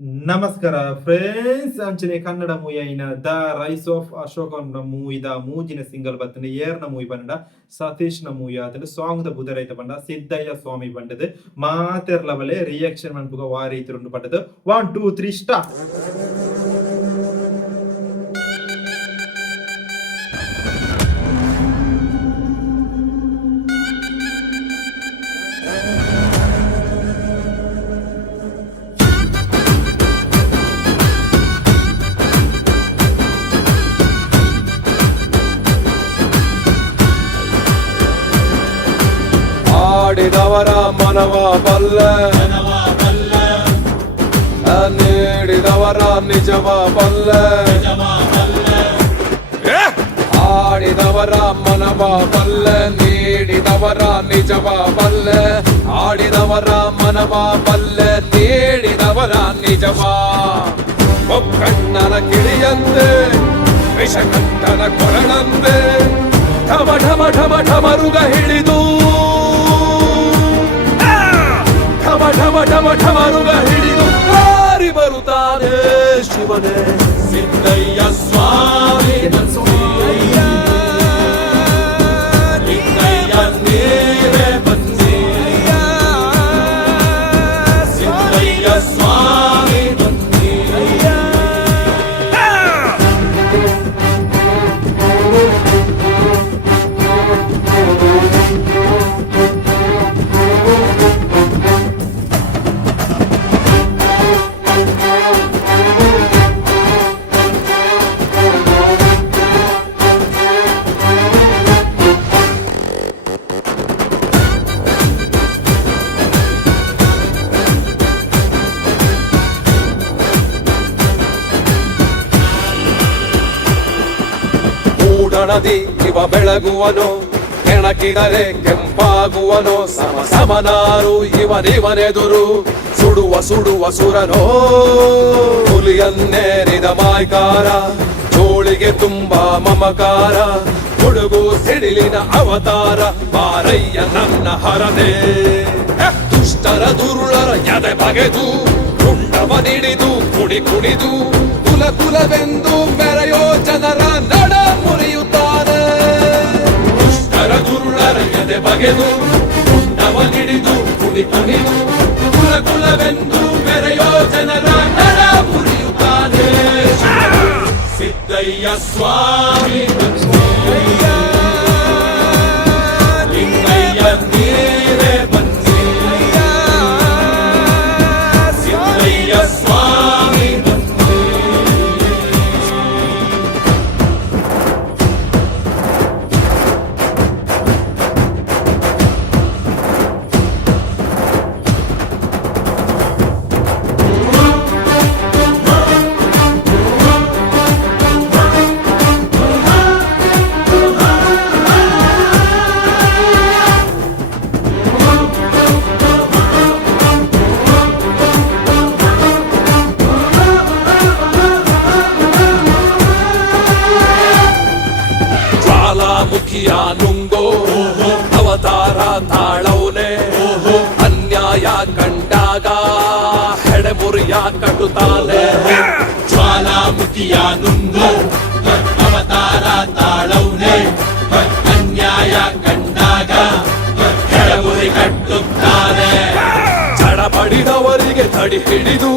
ನಮಸ್ಕಾರ ಫ್ರೆಂಡ್ಸ್ ಅಂಚನೆ ಕನ್ನಡ ಮೂವಿ ಐನ ದ ರೈಸ್ ಆಫ್ ಅಶೋಕ್ ಅನ್ನೋ ಮೂವಿ ದ ಮೂಜಿನ ಸಿಂಗಲ್ ಬತ್ತನೆ ಏರ್ನ ಮೂವಿ ಬಂಡ ಸತೀಶ್ ನ ಮೂವಿ ಆತಂಡ ಸಾಂಗ್ ದ ಬುಧರೈತ ಬಂಡ ಸಿದ್ದಯ್ಯ ಸ್ವಾಮಿ ಬಂಡದು ಮಾತೆರ್ಲ ಬಲೆ ರಿಯಾಕ್ಷನ್ ಮನ್ಪುಗ ವಾರಿ ಇತ್ತು ಪಟ್ಟದು 1 2 3 ಸ್ಟಾರ್ಟ್. ಆಡಿದವರ ಮನವ ಬಲ್ಲೆ ನೀಡಿದವರ ನಿಜವ ಬಲ್ಲೆ ಆಡಿದವರ ಮನವ ಬಲ್ಲೆ ನೀಡಿದವರ ನಿಜವ ಬಲ್ಲೆ ಆಡಿದವರ ಮನವ ಬಲ್ಲೆ ನೀಡಿದವರ ನಿಜವ ಒಕ್ಕಣ್ಣನ ಕಿಡಿಯಂತೆ ವಿಷಕಂಠನ ಕೊರಳಂತೆ ಢಮ ಢಮ ಢಮ ಢಮರುಗ ಹಿಡಿದು ಢಮ ಢಮ ಢಮ ಢಮರುಗ ಹಿಡಿದು ಹಾರಿ ಬರುತ್ತಾನೆ ಶಿವನೇ ಸಿದ್ದಯ್ಯ ಸ್ವಾಮಿ ಲಿಂಗಯ್ಯ ನೀವೇ ಬನ್ನಿ ಸಿದ್ದಯ್ಯ ಸ್ವಾಮಿ ಬನ್ನಿ. ಮೂಡಣದಿ ಇವ ಬೆಳಗುವನು ಕೆಣಕಿದರೆ ಕೆಂಪಾಗುವನು ಸಮ ಸಮನಾರು ಇವನಿವನೆದುರು ಸುಡುವ ಸುಡುವ ಸುರನೋ ಹುಲಿಯನ್ನೇರಿದ ಮಾಯ್ಕಾರ ಜೋಳಿಗೆ ತುಂಬಾ ಮಮಕಾರ ಹುಡುಗು ಸಿಡಿಲಿನ ಅವತಾರ ಮಾರಯ್ಯ ನನ್ನ ಹರದೆ ದುಷ್ಟರ ದುರುಳರ ಎದೆ ಬಗೆದು ರುಂಡವ ನಿಡಿದು ಕುಡಿ ಕುಡಿದು ಕುಲ ಕುಲವೆಂದು ಮೆರೆಯೋ ಜನರ ನಡ ಮುರಿಯುತ್ತಾನೆ ದುಷ್ಟರ ದುರುಳರ ಎದೆ ಬಗೆದು ರುಂಡವ ನಿಡಿದು ಕುಡಿ ಕುಡಿದು ಕುಲ ಕುಲವೆಂದು ಮೆರೆಯೋ ಜನರ ನಡ ಮುರಿಯುತ್ತಾನೆ ಸಿದ್ದಯ್ಯ ಸ್ವಾಮಿ ಲಿಂಗಯ್ಯ ನೀವೇ ಬನ್ನಿ ಸಿದ್ದಯ್ಯ ಸ್ವಾಮಿ ಬನ್ನಿ. ಜ್ವಾಲಾಮುಖಿಯ ನುಂಗೋ ಅವತಾರ ತಾಳೌನೆ ಅನ್ಯಾಯ ಕಂಡಾಗ ಹೆಡೆಮುರಿಯ ಕಟ್ಟುತ್ತಾನೆ ಜ್ವಾಲಾಮುಖಿಯ ನುಂಗು ಅವತಾರ ತಾಳೌನೆ ಅನ್ಯಾಯ ಕಂಡಾಗ ಕೆಳಗುರಿ ಕಟ್ಟುತ್ತಾನೆ ಚಡಪಡಿದವರಿಗೆ ತಡಿ ಹಿಡಿದು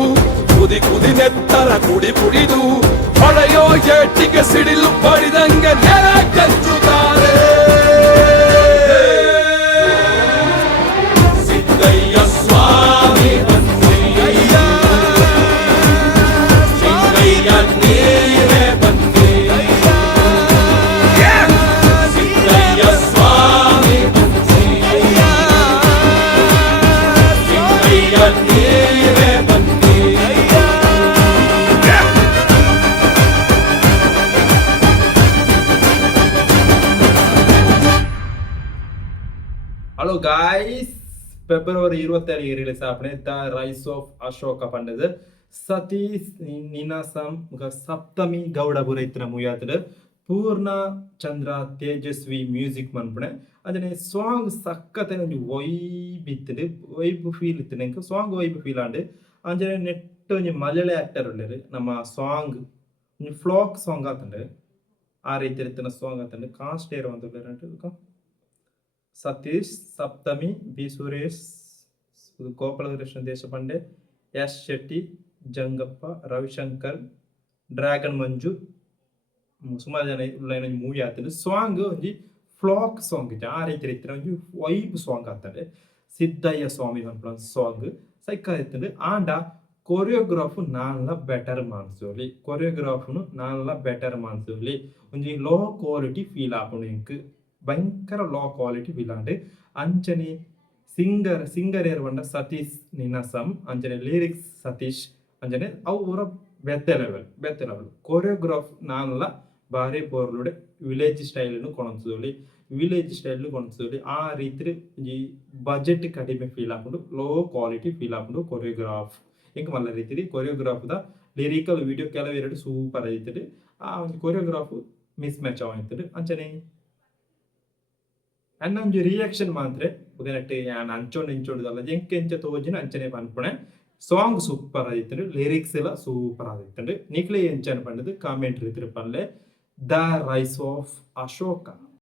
ಕುದಿ ಕುದಿ ನೆತ್ತರ ಕುಡಿ ಕುಡಿದು ಹೊಳೆಯೋ ಏಟಿಗೆ ಸಿಡಿಲು ಬಡಿದಂಗೆ ನೆಲ ಕಚ್ಚುತ್ತಾರೆ ಸಿದ್ದಯ್ಯ ಸ್ವಾಮಿ ಬನ್ನಿ ಲಿಂಗಯ್ಯ ನೀವೇ ಬನ್ನಿ ಸಿದ್ದಯ್ಯ ಸ್ವಾಮಿ ಬನ್ನಿ ಲಿಂಗಯ್ಯ ನೀವೇ ಬನ್ನಿ. ಹಲೋ ಗಾಯ್ಸ್, ಫೆಬ್ರವರಿ 22 ರಿಲೀಸ್ ಆಪಣೆ ದ ರೈಸ್ ಆಫ್ ಅಶೋಕ ಪಂಡದು ಸತೀಶ್ ನಿನಾಸಂ ಸಪ್ತಮಿ ಗೌಡ ಬುರೈತಿನ ಮೂವಿ ಆತದ ಪೂರ್ಣ ಚಂದ್ರ ತೇಜಸ್ವಿ ಮ್ಯೂಸಿಕ್ ಮನ್ಪಣೆ ಅದನ್ನೇ ಸಾಂಗ್ ಸಕ್ಕತ್ತೆ ವೈಬ್ ಇತ್ತದೆ ವೈಬ್ ಫೀಲ್ ಇತ್ತು ನಂಗೆ ಸಾಂಗ್ ವೈಬ್ ಫೀಲ್ ಆಂಡ್ ಅಂಜನೆ ನೆಟ್ಟ ಒಂಜಿ ಮಲಯಾಳ ಆಕ್ಟರ್ ಉಳ್ಳೇರು ನಮ್ಮ ಸಾಂಗ್ ಒಂಜಿ ಫ್ಲಾಕ್ ಸಾಂಗ್ ಆತಂಡು ಆ ರೀತಿ ರೀತಿಯ ಸಾಂಗ್ ಆತಂಡು ಕಾಸ್ಟ್ ಏರು ಅಂತ Satish Saptami B Suresh Gopalakrishna Deshpande S Shetty Jangappa Ravishankar dragon Manju ಸುಮಾರು ಜನ ಉಳ್ಳ ಮೂವಿ ಆತಂಡು ಸಾಂಗ್ ಒಂಜಿ ಫ್ಲಾಕ್ ಸಾಂಗ್ ಇತ್ತು ಆ ರೀತಿ ರೀತಿಯ ಒಂಜಿ ವೈಬ್ ಸಾಂಗ್ ಆತಂಡು ಸಿದ್ದಯ್ಯ ಸ್ವಾಮಿ ಪನ್ಪುನ ಸಾಂಗ್ ಸೈಕ ಆಯ್ತಂಡು ಆಂಡ ಕೊರಿಯೋಗ್ರಾಫ್ ನಾನ್ಲ ಬೆಟರ್ ಮಾನ್ಸೋಲಿ ಕೊರಿಯೋಗ್ರಾಫ್ನು ನಾನ್ಲ ಬೆಟರ್ ಮಾನ್ಸೋಲಿ ಒಂಜಿ ಲೋ ಕ್ವಾಲಿಟಿ ಫೀಲ್ ಆಪುಂಡು ಎಂಕ್ ಭಯಂಕರ ಲೋ ಕ್ವಾಲಿಟಿ ಫೀಲ್ ಆಂಡ್ ಅಂಚನೆ ಸಿಂಗರ್ ಏರ್ ಪಂಡ ಸತೀಶ್ ನಿನಸಂ ಅಂಚನೆ ಲಿರಿಕ್ಸ್ ಸತೀಶ್ ಅಂಚನೆ ಅವು ಪೂರ ಬೆತ್ತೆ ಲೆವೆಲ್ ಕೊರಿಯೋಗ್ರಾಫ್ ನಾನ್ಲ ಬಾರಿ ಪೋರ್ಲುಡೆ ವಿಲೇಜ್ ಸ್ಟೈಲ್ ಕೊಣಸೋಲಿ ಆ ರೀತಿ ಈ ಬಜೆಟ್ ಕಡಿಮೆ ಫೀಲ್ ಆಪುಂಡು ಲೋ ಕ್ವಾಲಿಟಿ ಫೀಲ್ ಆಪುಂಡು ಕೊರಿಯೋಗ್ರಾಫ್ ಎಂಕ್ ಮಲ್ಲ ರೀತಿ ಕೊರಿಯೋಗ್ರಾಫ್ ದ ಲಿರಿಕಲ್ ವಿಡಿಯೋ ಕೆಲವೆರಡು ಸೂಪರ್ ಆಯ್ತದೆ ಆ ಒಂದು ಕೊರಿಯೋಗ್ರಾಫ್ ಮಿಸ್ ಮ್ಯಾಚ್ ಆಯ್ತದೆ ಅಂಚನೆ ಅನ್ನ ಒಂಜಿ ರಿಯಾಕ್ಷನ್ ಮಾತ್ರ ಬುಗನಟ್ಟೆ ಯಾನ್ ಅಂಚೋಂಡು ಎಂಕ್ ಎಂಚ ತೋಜಿನ ಅಂಚನೆ ಪನ್ಪುಣೆ ಸಾಂಗ್ ಸೂಪರ್ ಆದಿತ್ತಂಡು ಲಿರಿಕ್ಸ್ ಎಲ್ಲ ಸೂಪರ್ ಆದಿತ್ತಂಡು ನಿಕ್ಲೆ ಎಂಚನೆ ಪಂಡದು ಕಾಮೆಂಟ್ ರೀತಿ ಪಲ್ಲೆ ದ ರೈಸ್ ಆಫ್ ಅಶೋಕ